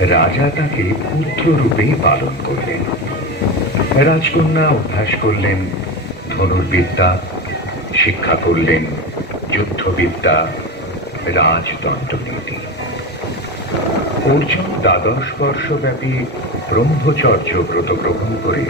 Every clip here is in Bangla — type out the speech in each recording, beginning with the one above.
রাজা তাকে পুত্ররূপে পালন করলেন। রাজকন্যা অভ্যাস করলেন, ধনুর্বিদ্যা, শিক্ষা করলেন, যুদ্ধবিদ্যা, রাজদণ্ডনীতি। অর্জুন দ্বাদশ বর্ষব্যাপী ব্রহ্মচর্য ব্রত গ্রহণ করে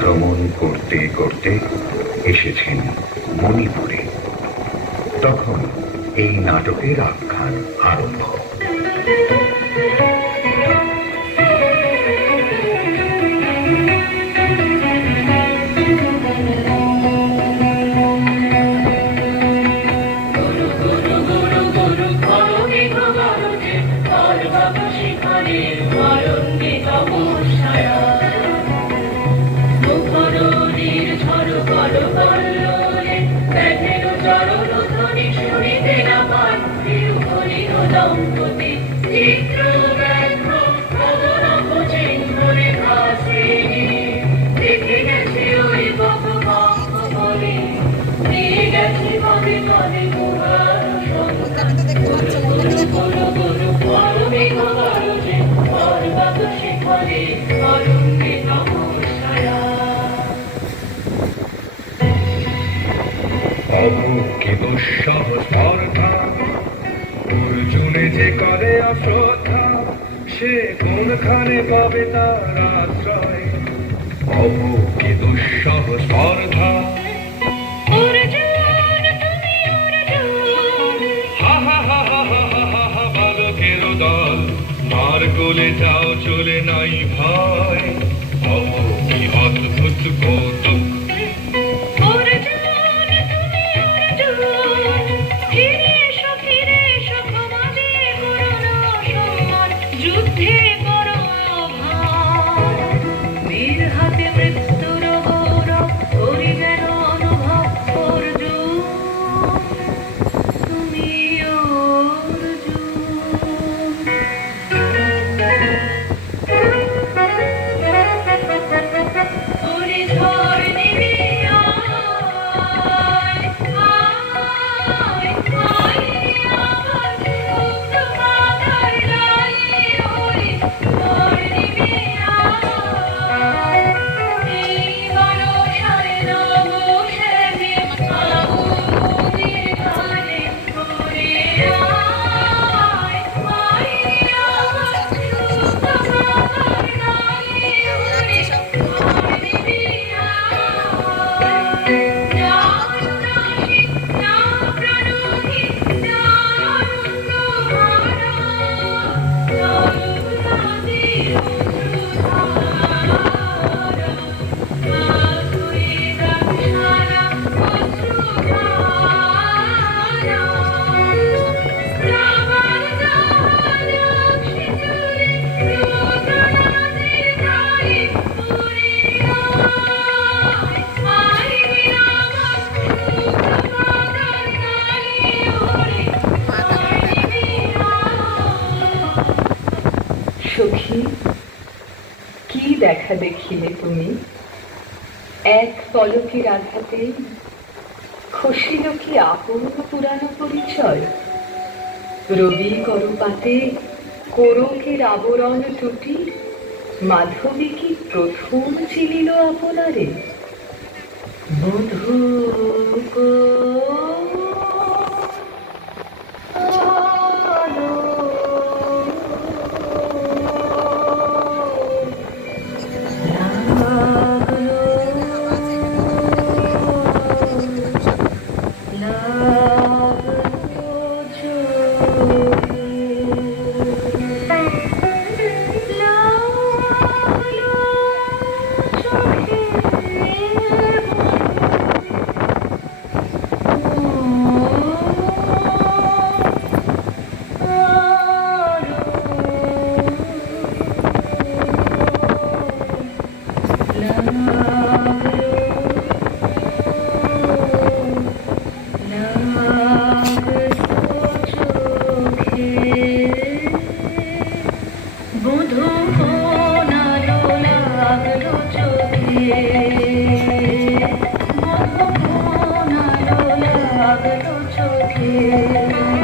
ভ্রমণ করতে করতে এসেছেন মণিপুরে। তখন এই নাটকের আখ্যান আরম্ভ। অভুকে দুঃসহ স্পর্ধা অর্জুনে যে করে অশ্রদ্ধা সে কোনখানে পাবে তার আশ্রয়? অভুকে দুঃসহ স্পর্ধা। হা হা হা হা হা হা বালকের দল মার কোলে যাও। সখী কি দেখা দেখিলে তুমি? এক পলকের আঘাতে খসিল কি আপন পুরানো পরিচয়? রবি করপাতে কোরকের আবরণ টুটি মাধবী কি প্রথম চিনিল আপনারে? বধূ 天